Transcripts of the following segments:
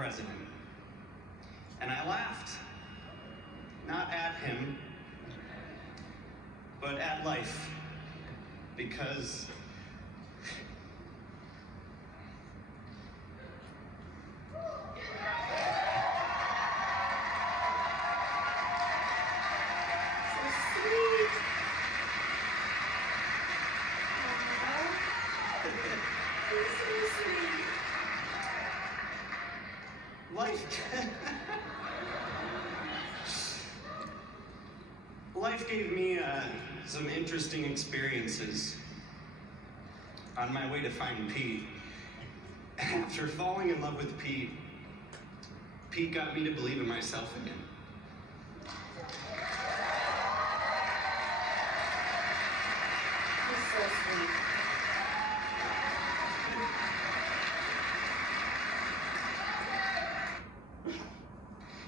president. And I laughed, not at him, but at life, because life gave me some interesting experiences on my way to find Pete. After falling in love with Pete, Pete got me to believe in myself again. He's so sweet.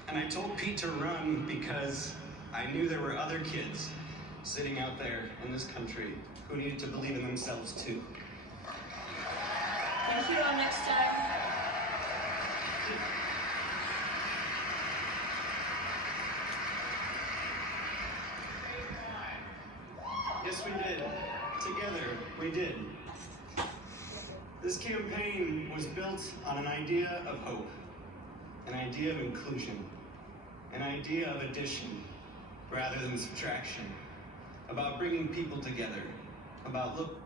And I told Pete to run because I knew there were other kids sitting out there in this country who needed to believe in themselves too. Thank you. Next time. Yes, we did. Together, we did. This campaign was built on an idea of hope, an idea of inclusion, an idea of addition rather than subtraction, about bringing people together, about look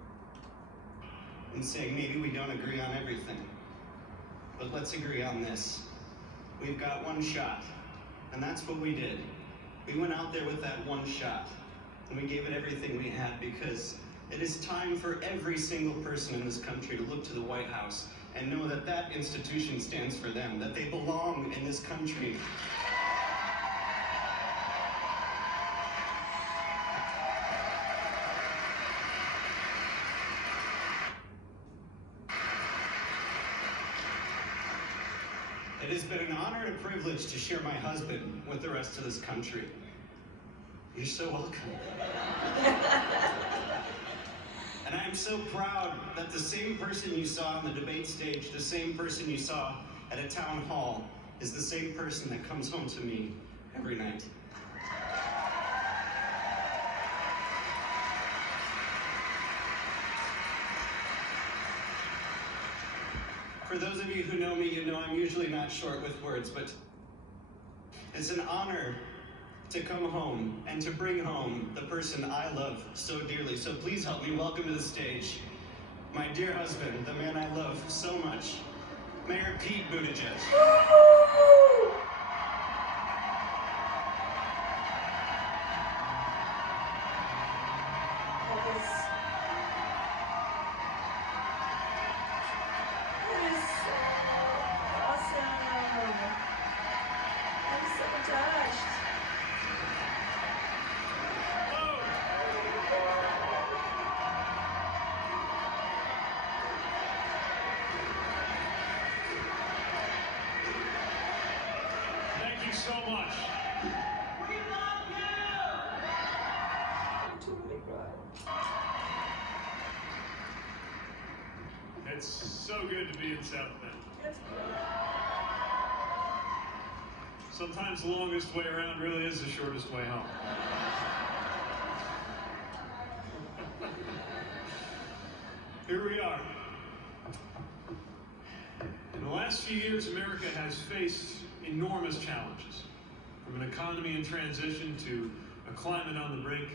and saying maybe we don't agree on everything, but let's agree on this. We've got one shot, and that's what we did. We went out there with that one shot, and we gave it everything we had, because it is time for every single person in this country to look to the White House and know that that institution stands for them, that they belong in this country. It has been an honor and a privilege to share my husband with the rest of this country. You're so welcome. And I am so proud that the same person you saw on the debate stage, the same person you saw at a town hall, is the same person that comes home to me every night. For those of you who know me, you know I'm usually not short with words, but it's an honor to come home and to bring home the person I love so dearly. So please help me welcome to the stage my dear husband, the man I love so much, Mayor Pete Buttigieg. So much. We love you! It's so good to be in South Bend. Sometimes the longest way around really is the shortest way home. Here we are. In the last few years, America has faced enormous challenges, from an economy in transition to a climate on the brink,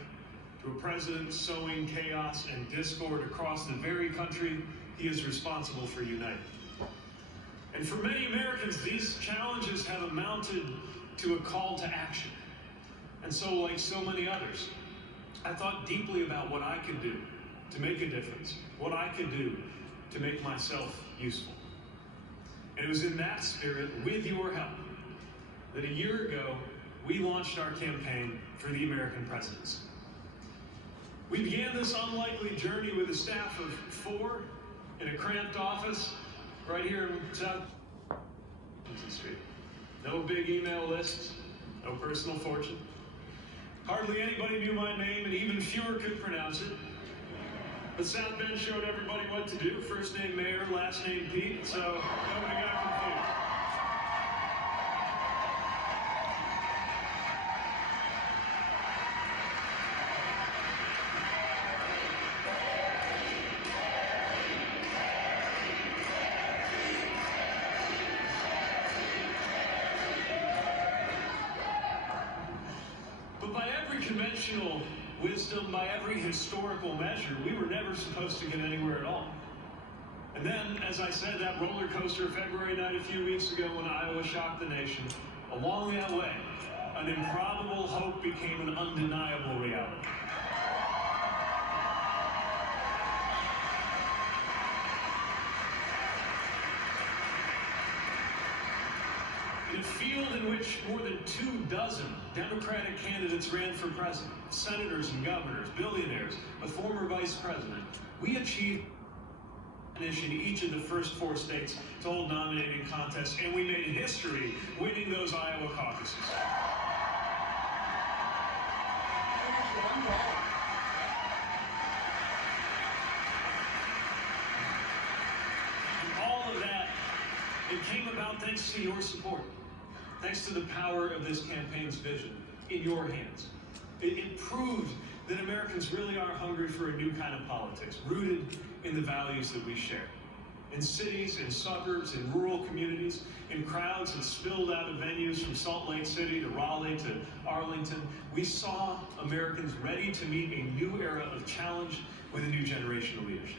to a president sowing chaos and discord across the very country he is responsible for uniting. And for many Americans, these challenges have amounted to a call to action. And so, like so many others, I thought deeply about what I could do to make a difference, what I could do to make myself useful. And it was in that spirit, with your help, that a year ago, we launched our campaign for the American presidency. We began this unlikely journey with a staff of 4 in a cramped office right here in South Street. No big email lists, no personal fortune. Hardly anybody knew my name, and even fewer could pronounce it. But South Bend showed everybody what to do. First name Mayor, last name Pete, so nobody got confused. exceptional wisdom by every historical measure, we were never supposed to get anywhere at all. And then, as I said, that roller coaster February night a few weeks ago when Iowa shocked the nation, along that way, an improbable hope became an undeniable reality. In a field in which more than 24 Democratic candidates ran for president, senators and governors, billionaires, a former vice president, we achieved in each of the first 4 states to hold nominating contests, and we made history winning those Iowa caucuses. And all of that, it came about thanks to your support. Thanks to the power of this campaign's vision in your hands. It proved that Americans really are hungry for a new kind of politics, rooted in the values that we share. In cities, in suburbs, in rural communities, in crowds that spilled out of venues from Salt Lake City to Raleigh to Arlington, we saw Americans ready to meet a new era of challenge with a new generation of leadership.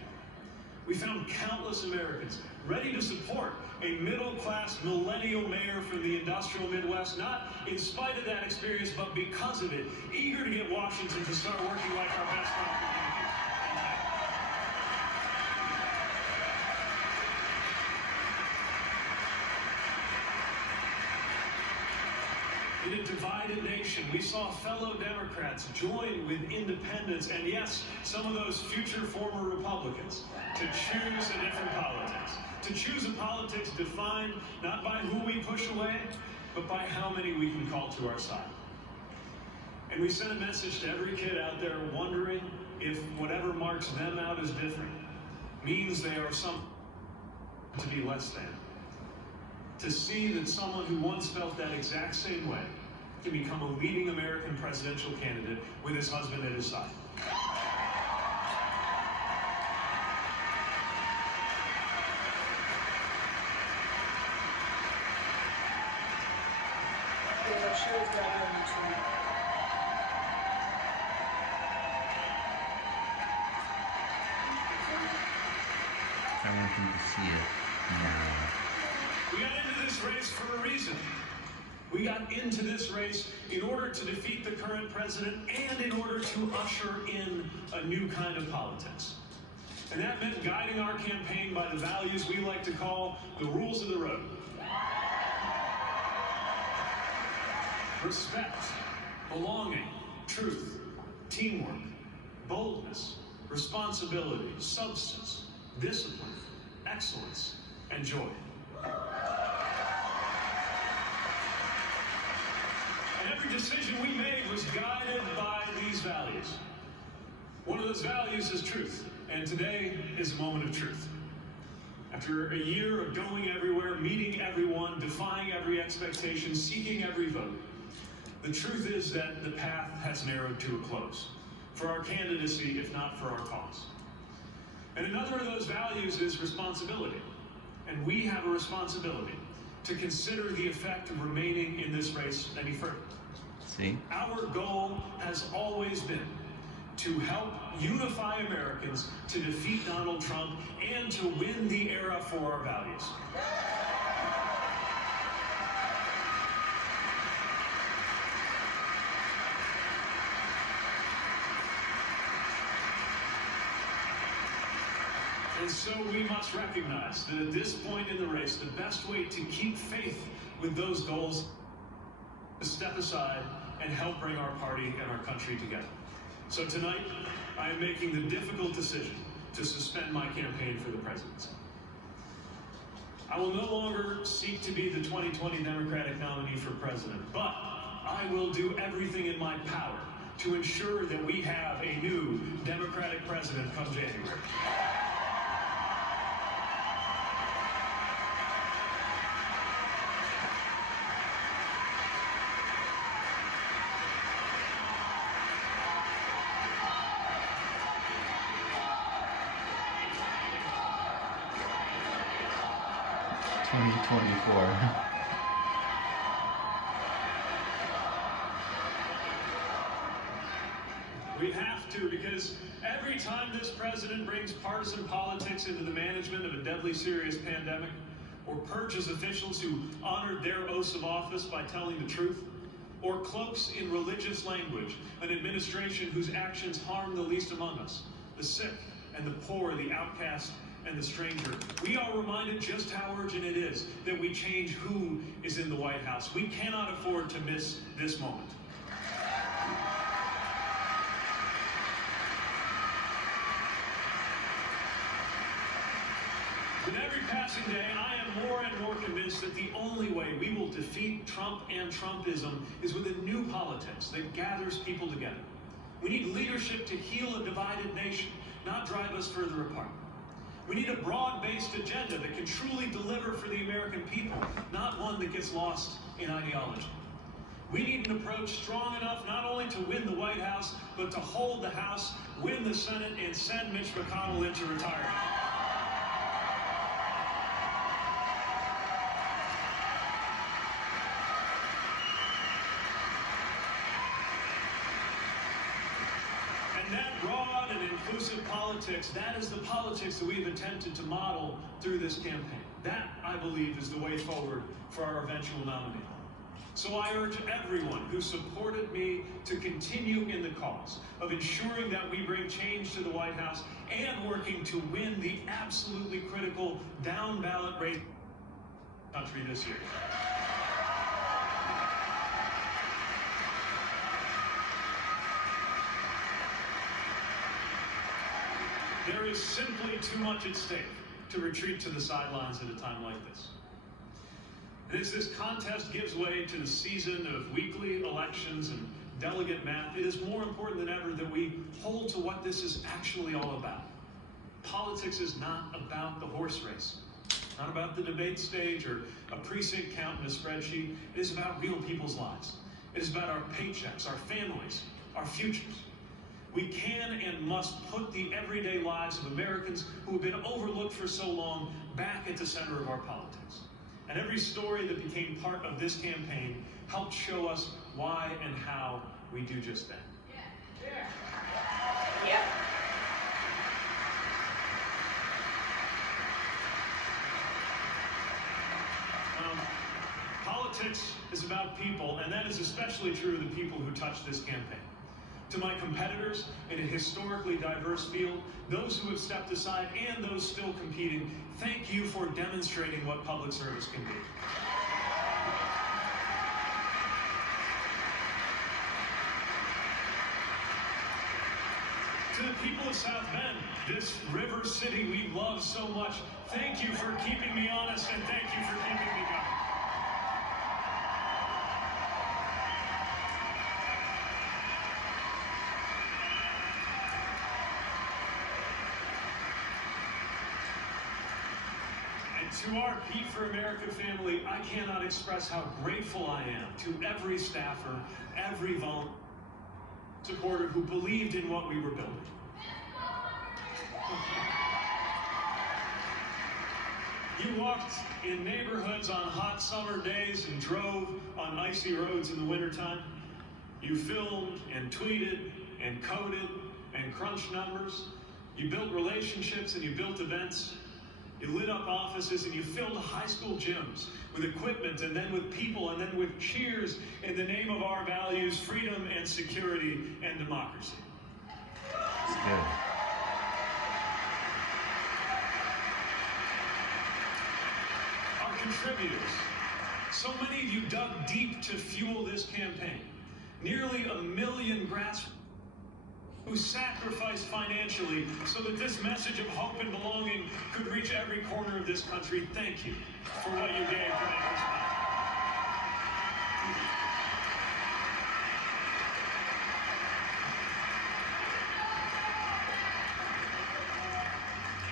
We found countless Americans ready to support a middle-class millennial mayor from the industrial Midwest, not in spite of that experience, but because of it, eager to get Washington to start working like our best friend community. In a divided nation, we saw fellow Democrats join with independents, and yes, some of those future former Republicans, to choose a different politics. To choose a politics defined not by who we push away, but by how many we can call to our side. And we sent a message to every kid out there wondering if whatever marks them out as different means they are something to be less than. To see that someone who once felt that exact same way can become a leading American presidential candidate with his husband at his side. I want them to see it now. We got into this race for a reason. We got into this race in order to defeat the current president and in order to usher in a new kind of politics. And that meant guiding our campaign by the values we like to call the rules of the road. Respect, belonging, truth, teamwork, boldness, responsibility, substance, discipline, excellence, and joy. And every decision we made was guided by these values. One of those values is truth, and today is a moment of truth. After a year of going everywhere, meeting everyone, defying every expectation, seeking every vote, the truth is that the path has narrowed to a close for our candidacy, if not for our cause. And another of those values is responsibility. And we have a responsibility to consider the effect of remaining in this race any further. See? Our goal has always been to help unify Americans to defeat Donald Trump and to win the era for our values. And so we must recognize that at this point in the race, the best way to keep faith with those goals is to step aside and help bring our party and our country together. So tonight, I am making the difficult decision to suspend my campaign for the presidency. I will no longer seek to be the 2020 Democratic nominee for president, but I will do everything in my power to ensure that we have a new Democratic president come January. to, because every time this president brings partisan politics into the management of a deadly serious pandemic, or purges officials who honored their oaths of office by telling the truth, or cloaks in religious language an administration whose actions harm the least among us, the sick and the poor, the outcast and the stranger, we are reminded just how urgent it is that we change who is in the White House. We cannot afford to miss this moment. With every passing day, I am more and more convinced that the only way we will defeat Trump and Trumpism is with a new politics that gathers people together. We need leadership to heal a divided nation, not drive us further apart. We need a broad-based agenda that can truly deliver for the American people, not one that gets lost in ideology. We need an approach strong enough not only to win the White House, but to hold the House, win the Senate, and send Mitch McConnell into retirement. And that broad and inclusive politics, that is the politics that we've attempted to model through this campaign. That, I believe, is the way forward for our eventual nominee. So I urge everyone who supported me to continue in the cause of ensuring that we bring change to the White House and working to win the absolutely critical down-ballot race in the country this year. There is simply too much at stake to retreat to the sidelines at a time like this. And as this contest gives way to the season of weekly elections and delegate math, it is more important than ever that we hold to what this is actually all about. Politics is not about the horse race, not about the debate stage or a precinct count in a spreadsheet. It is about real people's lives. It is about our paychecks, our families, our futures. We can and must put the everyday lives of Americans who have been overlooked for so long back at the center of our politics. And every story that became part of this campaign helped show us why and how we do just that. Yep. Politics is about people, and that is especially true of the people who touch this campaign. To my competitors in a historically diverse field, those who have stepped aside and those still competing, thank you for demonstrating what public service can be. To the people of South Bend, this river city we love so much, thank you for keeping me honest and thank you for keeping me going. To our Pete for America family, I cannot express how grateful I am to every staffer, every volunteer supporter who believed in what we were building. You walked in neighborhoods on hot summer days and drove on icy roads in the wintertime. You filmed and tweeted and coded and crunched numbers. You built relationships and you built events. You lit up offices and you filled high school gyms with equipment and then with people and then with cheers in the name of our values, freedom and security and democracy. It's good. Our contributors, so many of you dug deep to fuel this campaign. Nearly 1 million grassroots who sacrificed financially so that this message of hope and belonging could reach every corner of this country. Thank you for what you gave to make this possible.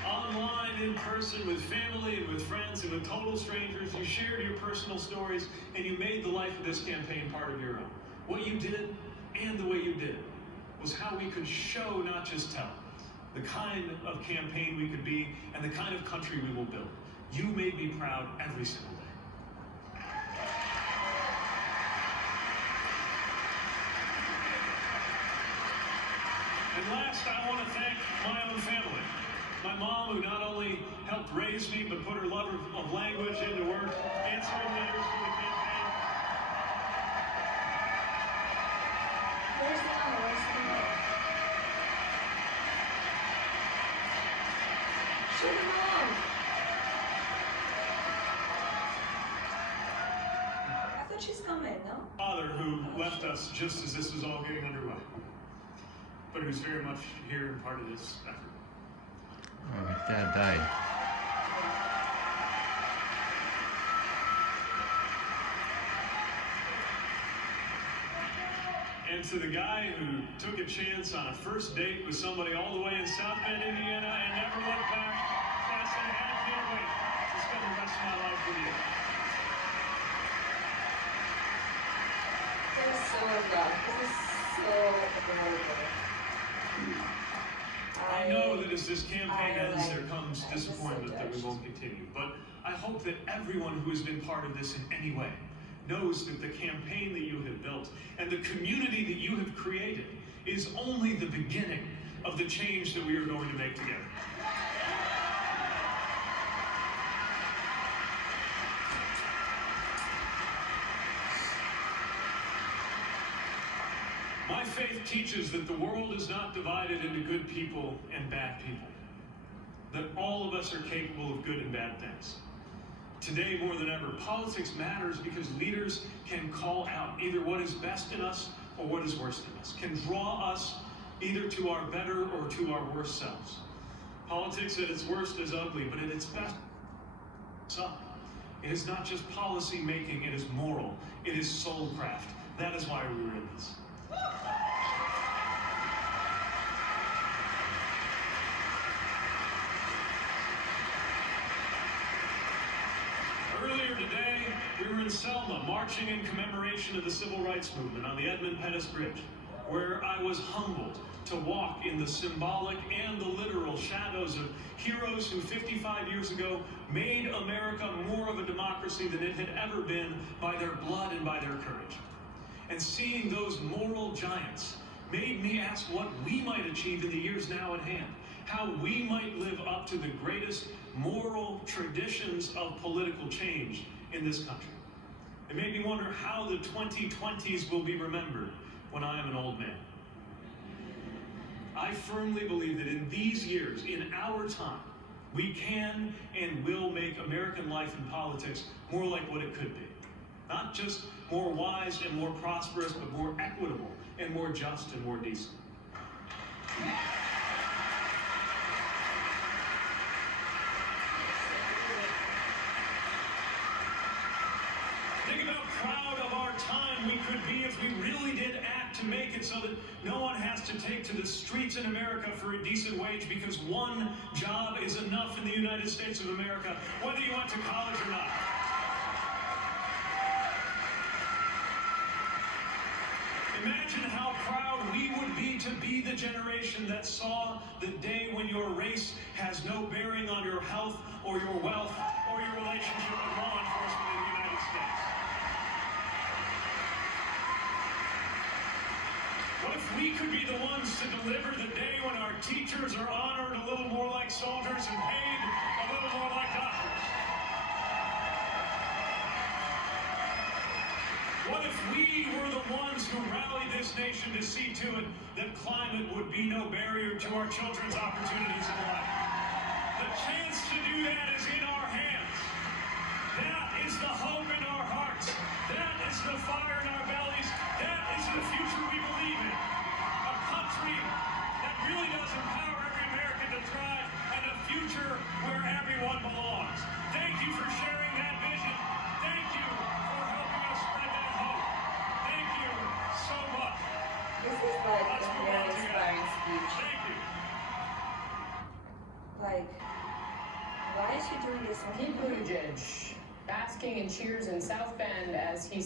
Online, in person, with family and with friends and with total strangers, you shared your personal stories and you made the life of this campaign part of your own. What you did and the way you did it was how we could show, not just tell, the kind of campaign we could be and the kind of country we will build. You made me proud every single day. And last, I want to thank my own family. My mom, who not only helped raise me, but put her love of language into work, answering letters for the campaign. Where's the mom? Where's the mom? Show the mom. I thought she's coming, no? Father, who left us just as this was all getting underway, but who's very much here and part of this effort. Oh, his dad died. And to the guy who took a chance on a first date with somebody all the way in South Bend, Indiana, and never looked back, I say, I can't wait to spend the rest of my life with you. They're so in love. This is so adorable. I know that as this campaign ends, like there comes I'm just so disappointment that we touched. won't continue. But I hope that everyone who has been part of this in any way knows that the campaign that you have built and the community that you have created is only the beginning of the change that we are going to make together. My faith teaches that the world is not divided into good people and bad people. That all of us are capable of good and bad things. Today, more than ever, politics matters because leaders can call out either what is best in us or what is worst in us, can draw us either to our better or to our worst selves. Politics at its worst is ugly, but at its best, it's up. It is not just policy making, it is moral, it is soulcraft. That is why we were in this. Earlier today, we were in Selma, marching in commemoration of the Civil Rights Movement on the Edmund Pettus Bridge, where I was humbled to walk in the symbolic and the literal shadows of heroes who 55 years ago made America more of a democracy than it had ever been by their blood and by their courage. And seeing those moral giants made me ask what we might achieve in the years now at hand, how we might live up to the greatest moral traditions of political change in this country. It made me wonder how the 2020s will be remembered when I am an old man. I firmly believe that in these years, in our time, we can and will make American life and politics more like what it could be. Not just more wise and more prosperous, but more equitable and more just and more decent. Think about how proud of our time we could be if we really did act to make it so that no one has to take to the streets in America for a decent wage because one job is enough in the United States of America, whether you went to college or not. Imagine how proud we would be the generation that saw the day when your race has no bearing on your health or your wealth or your relationship with law enforcement in the United States. What if we could be the ones to deliver the day when our teachers are honored a little more like soldiers and paid a little more like doctors? What if we were the ones who rallied this nation to see to it that climate would be no barrier to our children's opportunities in life? The chance to do that is in our hands. That is the hope in our hearts. That is the fire in our bellies. That is the future we believe in. A country that really does empower every American to thrive and a future where everyone belongs. Thank you for sharing that vision. Thank you for helping us spread that hope. Thank you so much. This is like Let's a move very on together. inspiring speech. Thank you. Like, why is he doing this on Pete Buttigieg basking in cheers in South Bend as he